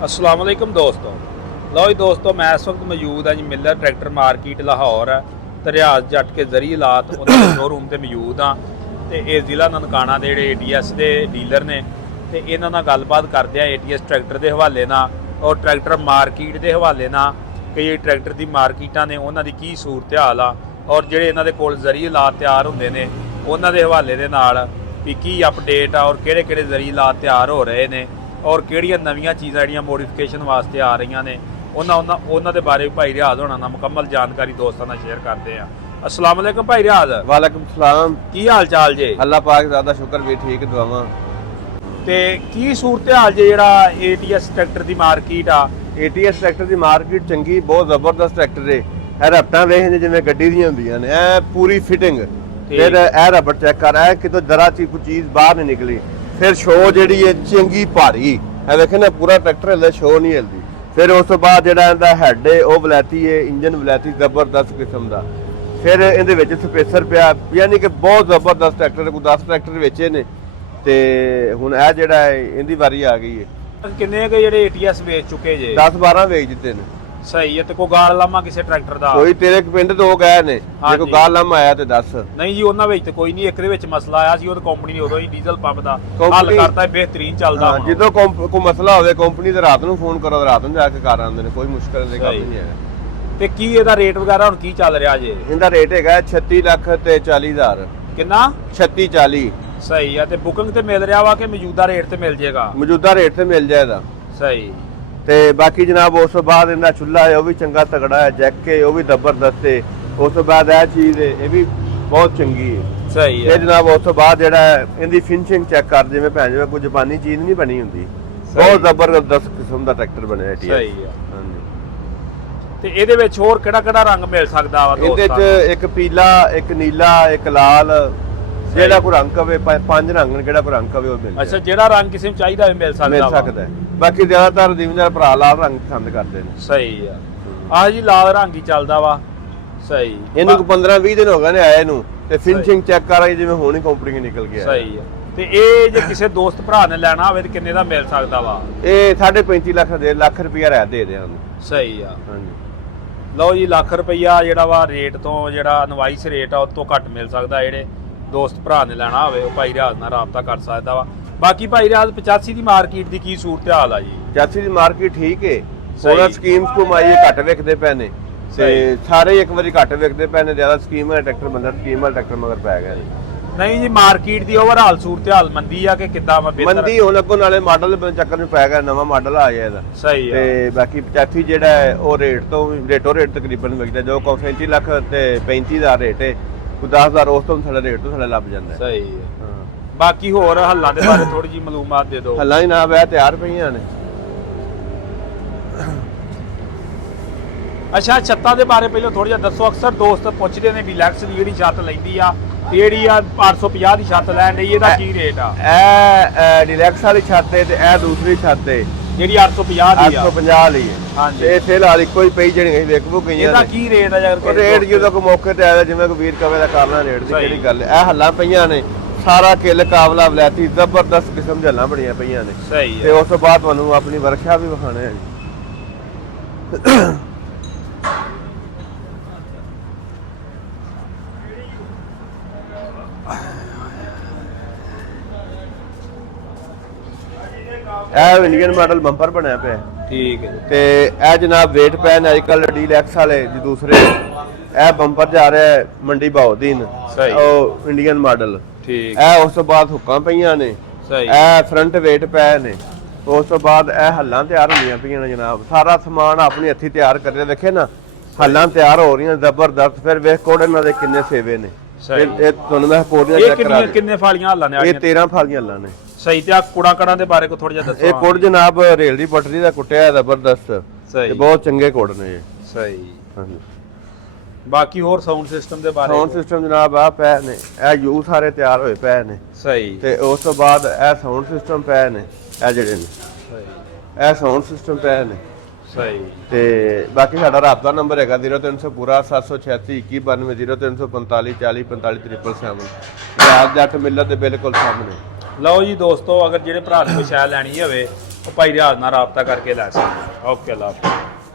अस्सलाम वालेकुम दोस्तों। लो जी दोस्तों, मैं इस वक्त मौजूद हाँ जी मिलर ट्रैक्टर मार्केट लाहौर है ते रियाज जट के जरिए लात उन्होंने शोरूम से मौजूद हाँ। तो ये जिला ननकाना के जोड़े ATS के डीलर ने तो इन्हों नाल गलबात करते हैं ATS ट्रैक्टर के हवाले नाल और ट्रैक्टर मार्केट के हवाले नाल कि ये ट्रैक्टर की मार्केटा ने उन्होंने की सूरत हाल आ और जोड़े इन्होंने कोल जरिए लात तैयार होंगे ने उन्होंने हवाले के नाल भी की अपडेट आ और किहड़े किहड़े जरिए लात तैयार हो रहे हैं और किहड़ियां नवीं चीज़ां जिहड़ियां मोडिफिकेशन वास्ते आ रही ने उन्हां दे बारे भाई रियाज होना नाल मुकम्मल जानकारी दोस्तों नाल शेयर करते हैं। अस्सलाम वालेकुम भाई रियाज। वालेकुम सलाम। की हाल चाल जे? अल्लाह पाक ज़्यादा शुक्र भी ठीक दुआवां। ते की सूरत हाल जे जेहड़ा ATS ट्रैक्टर दी मार्केट आ? ATS ट्रैक्टर दी मार्केट चंगी बहुत ज़बरदस्त ट्रैक्टर है। ए रबटां वेख जिवें गड्डी दियां हुंदियां ने ए पूरी फिटिंग फिर ए रबड़ चेक कर ए कितों जरा कोई चीज़ बाहर नहीं निकली। फिर शो जिहड़ी है चंगी भारी है वेखे ना पूरा ट्रैक्टर हिलदा शो नहीं हिलदी। फिर उस तो बाद जिहड़ा इहदा हैड है वह वलैती है इंजन वलैती ज़बरदस्त किस्म का। फिर इहदे विच स्पेसर पिया यानी कि बहुत ज़बरदस्त ट्रैक्टर कोई 10 ट्रैक्टर वेचे ने ते हुण ए जिहड़ा है इहदी वारी आ गई है। किन्ने के जेहड़े ATS बेच चुके जे? 10-12 वेच दित्ते ने। सही है। ते कोई गाल लामा किसी ट्रैक्टर दा? कोई तेरे पिंड तो गए ने जे कोई गाल लामा आया ते दस। नहीं जी उन्हां विच ते कोई नहीं। एक दे विच मसला आया सी और कंपनी ने उदों ही डीजल पंप दा हल करता है बेहतरीन चलदा। ਜਦੋਂ ਕੋਈ ਮਸਲਾ ਹੋਵੇ ਕੰਪਨੀ ਤੇ ਰਾਤ ਨੂੰ ਫੋਨ ਕਰੋ ਤੇ ਰਾਤ ਨੂੰ ਜਾ ਕੇ ਕਰ ਆਉਂਦੇ ਨੇ ਕੋਈ ਮੁਸ਼ਕਲ ਦੀ ਗੱਲ ਨਹੀਂ ਹੈ। ਤੇ ਕੀ ਇਹਦਾ ਰੇਟ ਵਗੈਰਾ ਹੁਣ ਕੀ ਚੱਲ ਰਿਹਾ ਜੇ? ਇਹਦਾ ਰੇਟ ਹੈਗਾ 36 ਲੱਖ ਤੇ 40,000। ਕਿੰਨਾ? 36-40। ਸਹੀ ਆ। ਤੇ ਬੁਕਿੰਗ ਤੇ ਮਿਲ ਰਿਹਾ ਵਾ ਕਿ ਮੌਜੂਦਾ ਰੇਟ ਤੇ ਮਿਲ ਜਾਏਗਾ? ਮੌਜੂਦਾ ਰੇਟ ਤੇ ਮਿਲ ਜਾਏਗਾ। ਸਹੀ। ਤੇ ਬਾਕੀ ਜਨਾਬ ਉਸ ਤੋਂ ਬਾਅਦ ਇਹਦਾ ਚੁੱਲ੍ਹਾ ਹੈ ਉਹ ਵੀ ਚੰਗਾ ਤਗੜਾ ਹੈ ਜੈਕ ਹੈ ਉਹ ਵੀ ਜ਼ਬਰਦਸਤ ਹੈ। ਉਸ ਤੋਂ ਬਾਅਦ ਇਹ ਚੀਜ਼ ਹੈ ਇਹ ਵੀ ਬਹੁਤ ਚੰਗੀ ਹੈ। ਸਹੀ ਹੈ। ਇਹ ਜਨਾਬ ਉਸ ਤੋਂ ਬਾਅਦ ਜਿਹੜਾ ਇਹਦੀ ਫਿਨਿਸ਼ਿੰਗ ਚੈੱਕ ਕਰ ਜਿਵੇਂ ਭੈਣ ਜਿਵੇਂ ਕੋਈ ਜਾਪਾਨੀ ਚੀਜ਼ ਨਹੀਂ ਬਣੀ ਹੁੰਦੀ। ਬਹੁਤ ਜ਼ਬਰਦਸਤ ਕਿਸਮ ਦਾ ਟਰੈਕਟਰ ਬਣਿਆ TS। ਸਹੀ ਆ। ਤੇ ਇਹਦੇ ਵਿੱਚ ਹੋਰ ਕਿਹੜਾ ਕਿਹੜਾ ਰੰਗ ਮਿਲ ਸਕਦਾ ਵਾ ਦੋਸਤਾਂ? ਇਹਦੇ ਚ ਇੱਕ ਪੀਲਾ ਇੱਕ ਨੀਲਾ ਇੱਕ ਲਾਲ ਜਿਹੜਾ ਕੋਈ ਰੰਗ ਕਵੇ ਪੰਜ ਰੰਗ ਨੇ ਕਿਹੜਾ ਕੋਈ ਰੰਗ ਕਵੇ ਉਹ ਮਿਲ ਅੱਛਾ ਜਿਹੜਾ ਰੰਗ ਕਿਸੇ ਨੂੰ ਚਾਹੀਦਾ ਹੋਵੇ ਮਿਲ ਸਕਦਾ ਹੈ। ਬਾਕੀ ਜ਼ਿਆਦਾਤਰ ਜ਼ਿਮੀਂਦਾਰ ਭਰਾ ਲਾਲ ਰੰਗ ਪਸੰਦ ਕਰਦੇ ਨੇ। ਸਹੀ ਆ। ਆਹ ਜੀ ਲਾਲ ਰੰਗ ਹੀ ਚੱਲਦਾ ਵਾ। ਸਹੀ। ਇਹਨੂੰ 15-20 ਦਿਨ ਹੋ ਗਏ ਨੇ ਆਏ ਨੂੰ ਤੇ ਫਿਨਿਸ਼ਿੰਗ ਚੈੱਕ ਕਰ ਆਈ ਜਿਵੇਂ ਹੁਣ ਹੀ ਕੰਪਨੀ ਨਿਕਲ ਗਿਆ। ਸਹੀ ਆ। ਤੇ ਇਹ ਜੇ ਕਿਸੇ ਦੋਸਤ ਭਰਾ ਨੇ ਲੈਣਾ ਹੋਵੇ ਤੇ ਕਿੰਨੇ ਦਾ ਮਿਲ ਸਕਦਾ ਵਾ? ਇਹ 35.5 ਲੱਖ ਦੇ ਲੱਖ ਰੁਪਇਆ ਰਹਿ ਦੇ ਦਿਆਂਗੇ। ਸਹੀ ਆ। ਹਾਂਜੀ ਲਓ ਜੀ ਲੱਖ ਰੁਪਈਆ ਜਿਹੜਾ ਵਾ ਰੇਟ ਤੋਂ ਜਿਹੜਾ ਇਨਵਾਈਸ ਰੇਟ ਆ ਉਹ ਤੋਂ ਘੱਟ ਮਿਲ ਸਕਦਾ। ਜਿਹੜੇ ਦੋਸਤ ਭਰਾ ਨੇ ਲੈਣਾ ਹੋਵੇ ਉਹ ਭਾਈ ਰਿਆਜ਼ ਨਾਲ ਰਾਬਤਾ ਕਰ ਸਕਦਾ ਵਾ। ਬਾਕੀ ਭਾਈ ਰਿਆਜ਼ 85 ਦੀ ਮਾਰਕੀਟ ਦੀ ਕੀ ਸੂਰਤ ਹਾਲ ਆ ਜੀ? 85 ਦੀ ਮਾਰਕੀਟ ਠੀਕ ਹੈ। ਉਹਨਾਂ ਸਕੀਮਸ ਕਮਾਈਏ ਘੱਟ ਵਿਕਦੇ ਪਏ ਨੇ ਤੇ ਸਾਰੇ ਇੱਕ ਵਾਰੀ ਘੱਟ ਵਿਕਦੇ ਪਏ ਨੇ। ਜ਼ਿਆਦਾ ਸਕੀਮ ਹੈ ਟਰੈਕਟਰ ਬੰਦਾ ਸਕੀਮ ਵਾਲਾ ਟਰੈਕਟਰ ਮਗਰ ਪੈ ਗਿਆ। ਨਹੀਂ ਜੀ ਮਾਰਕੀਟ ਦੀ ਓਵਰਆਲ ਸੂਰਤ ਹਾਲ ਮੰਦੀ ਆ ਕਿ ਕਿੱਦਾਂ ਵਾ? ਮੰਦੀ ਹੁਣ ਅੱਗੋਂ ਨਾਲੇ ਮਾਡਲ ਦੇ ਚੱਕਰ ਨੂੰ ਪੈ ਗਿਆ ਨਵਾਂ ਮਾਡਲ ਆ ਗਿਆ ਇਹਦਾ। ਸਹੀ ਆ। ਤੇ ਬਾਕੀ 85 ਜਿਹੜਾ ਹੈ ਉਹ ਰੇਟ ਤੋਂ ਰੇਟ ਤਕਰੀਬਨ ਵਿਕਦਾ ਜੋ 35 ਲੱਖ ਤੇ 35,000 ਰੇਟ ਹੈ ਕੋਈ 10,000 ਉਸ ਤੋਂ ਥੱਲੇ ਰੇਟ ਤੋਂ ਥੱਲੇ ਲੱਭ ਜਾਂਦਾ। ਸਹੀ ਹੈ। ਬਾਕੀ ਹੋਰ ਹੱਲਾਂ ਦੇ ਬਾਰੇ ਥੋੜੀ ਜੀ ਮਾਲੂਮਾਤ ਦੇ ਦਿਓ। ਹੱਲਾਂ ਹੀ ਨਾ ਵੈ ਤਿਆਰ ਪਈਆਂ ਨੇ। ਅੱਛਾ ਛੱਤਾਂ ਦੇ ਬਾਰੇ ਪਹਿਲਾਂ ਥੋੜਾ ਜਿਹਾ ਦੱਸੋ। ਅਕਸਰ ਦੋਸਤ ਪੁੱਛਦੇ ਨੇ ਵੀ ਲੈਕਸ ਦੀ ਜਿਹੜੀ ਛੱਤ ਲੈਂਦੀ ਆ ਜਿਹੜੀ ਆ 850 ਦੀ ਛੱਤ ਲੈਣ ਲਈ ਇਹਦਾ ਕੀ ਰੇਟ ਆ? ਇਹ ਡਿਲੈਕਸ ਵਾਲੀ ਛੱਤ ਹੈ ਤੇ ਇਹ ਦੂਸਰੀ ਛੱਤ ਹੈ ਜਿਹੜੀ 850 ਦੀ ਆ। 850 ਲਈ ਹੈ। ਹਾਂਜੀ। ਇਹ ਫਿਲਹਾਲ ਇੱਕੋ ਹੀ ਪਈ ਜਿਹੜੀ ਵੇਖੋ ਗਈਆਂ ਇਹਦਾ ਕੀ ਰੇਟ ਆ? ਯਾਰ ਰੇਟ ਜਦੋਂ ਕੋਈ ਮੌਕੇ ਤੇ ਆਇਆ ਜਿਵੇਂ ਕੋਈ ਵੀਰ ਕਵੇ ਦਾ ਕਰਨਾ ਰੇਟ ਦੀ ਕਿਹੜੀ ਗੱਲ ਹੈ। ਇਹ ਹੱਲਾਂ ਪਈਆਂ ਨੇ ਸਾਰਾ ਕਿੱਲ ਕਾਬਲਾ ਵਲੈਤੀ ਜ਼ਬਰਦਸਤ ਕਿਸਮ ਦੀਆਂ ਹੱਲਾਂ ਬਣੀਆਂ ਪਈਆਂ ਨੇ। ਸਹੀ ਹੈ। ਤੇ ਉਸ ਤੋਂ ਬਾਅਦ ਤੁਹਾਨੂੰ ਆਪਣੀ ਵਰਕਸ਼ਾਪ ਵੀ ਵਿਖਾਣੇ ਆ ਜੀ। ਇਹ ਇੰਡੀਅਨ ਮਾਡਲ ਬੰਪਰ ਬਣਿਆ ਪਿਆ। ਠੀਕ ਹੈ। ਤੇ ਇਹ ਜਨਾਬ ਵੇਟ ਪੈਨ ਅੱਜਕੱਲ ਡੀਲੈਕਸ ਵਾਲੇ ਜੀ ਦੂਸਰੇ ਇਹ ਬੰਪਰ ਜਾ ਰਿਹਾ ਹੈ ਮੰਡੀ ਬਾਉਦੀਨ ਉਹ ਇੰਡੀਅਨ ਮਾਡਲ। ਠੀਕ। ਇਹ ਉਸ ਤੋਂ ਬਾਅਦ ਹੁੱਕਾਂ ਪਈਆਂ ਨੇ। ਸਹੀ। ਇਹ ਫਰੰਟ ਵੇਟ ਪੈ ਨੇ। ਉਸ ਤੋਂ ਬਾਅਦ ਇਹ ਹੱਲਾਂ ਤਿਆਰ ਹੁੰਦੀਆਂ ਪਈਆਂ ਨੇ ਜਨਾਬ। ਸਾਰਾ ਸਮਾਨ ਆਪਣੀ ਹੱਥੀ ਤਿਆਰ ਕਰਿਆ ਵੇਖੇ ਨਾ ਹੱਲਾਂ ਤਿਆਰ ਹੋ ਰਹੀਆਂ ਜ਼ਬਰਦਸਤ। ਫਿਰ ਵੇਖ ਕੋਡ ਇਹਨਾਂ ਦੇ ਕਿੰਨੇ ਸੇਵੇ ਨੇ। ਇਹ ਤੁਹਾਨੂੰ ਮੈਂ ਕੋਡੀਆਂ ਚੈੱਕ ਕਰਾ ਕਿੰਨੇ ਫਾਲੀਆਂ ਹੱਲਾਂ ਨੇ? ਇਹ 13 ਫਾਲੀਆਂ ਹੱਲਾਂ ਨੇ। ਸਹੀ। ਤੇ ਆ ਕੁੜਾ ਕੜਾਂ ਦੇ ਬਾਰੇ ਕੋ ਥੋੜਾ ਜਿਹਾ ਦੱਸੋ। ਇਹ ਕੋਡ ਜਨਾਬ ਰੇਲ ਦੀ ਪਟਰੀ ਦਾ ਕੁੱਟਿਆ ਹੈ ਜ਼ਬਰਦਸਤ। ਸਹੀ। ਬਹੁਤ ਚੰਗੇ ਕੋਡ ਨੇ ਇਹ। ਸਹੀ। ਹਾਂਜੀ। ਬਾਕੀ ਹੋਰ ਸਾਊਂਡ ਸਿਸਟਮ ਦੇ ਬਾਰੇ? ਸਾਊਂਡ ਸਿਸਟਮ ਜਨਾਬ ਆ ਪੈ ਨੇ ਇਹ ਯੂ ਸਾਰੇ ਤਿਆਰ ਹੋਏ ਪਏ ਨੇ। ਸਹੀ। ਤੇ ਉਸ ਤੋਂ ਬਾਅਦ ਇਹ ਸਾਊਂਡ ਸਿਸਟਮ ਪੈ ਨੇ ਇਹ ਜਿਹੜੇ ਨੇ। ਸਹੀ। ਇਹ ਸਾਊਂਡ ਸਿਸਟਮ ਪੈ ਨੇ। ਸਹੀ। ਤੇ ਬਾਕੀ ਸਾਡਾ ਰਾਬਤਾ ਨੰਬਰ ਹੈਗਾ 0300 ਪੂਰਾ 786 2192 0345 40 45 777। ਰਿਆਜ਼ ਜੱਟ ਮਿਲਰ ਦੇ ਬਿਲਕੁਲ ਸਾਹਮਣੇ। ਲਓ ਜੀ ਦੋਸਤੋ ਅਗਰ ਜਿਹੜੇ ਭਰਾ ਨੇ ਕੋਈ ਸ਼ੈ ਲੈਣੀ ਹੋਵੇ ਉਹ ਭਾਈ ਰਿਆਜ਼ ਨਾਲ ਰਾਬਤਾ ਕਰਕੇ ਲੈ ਸਕਦੇ ਓਕੇ ਲਾ